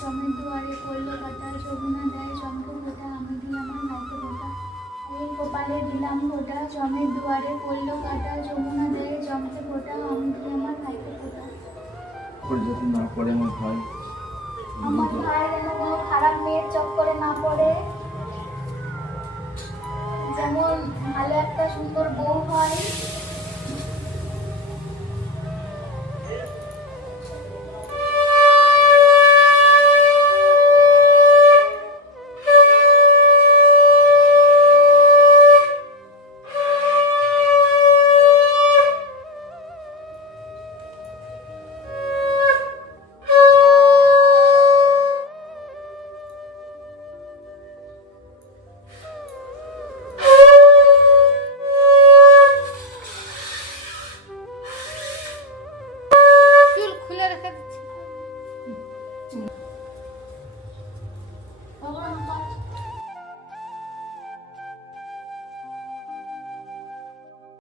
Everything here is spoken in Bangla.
জমের দুয়ারে পড়লো কাটা, যমুনা দেয় জমকে ফোঁটা, আমি দিই আমার ভাইকে ফোঁটা। এই কপালে দিলাম ফোঁটা, জমের দুয়ারে পড়লো কাটা, যমুনা দেয় জমকে ফোঁটা, আমি দিই আমার ভাইকে ফোঁটা। যাতে না পড়ে আমার ভাই, আমার ভাই যেন কোনো খারাপ মেয়ের চক্করে না পড়ে, যেমন ভালো একটা সুন্দর বউ হয়। চুল খুলে রেখে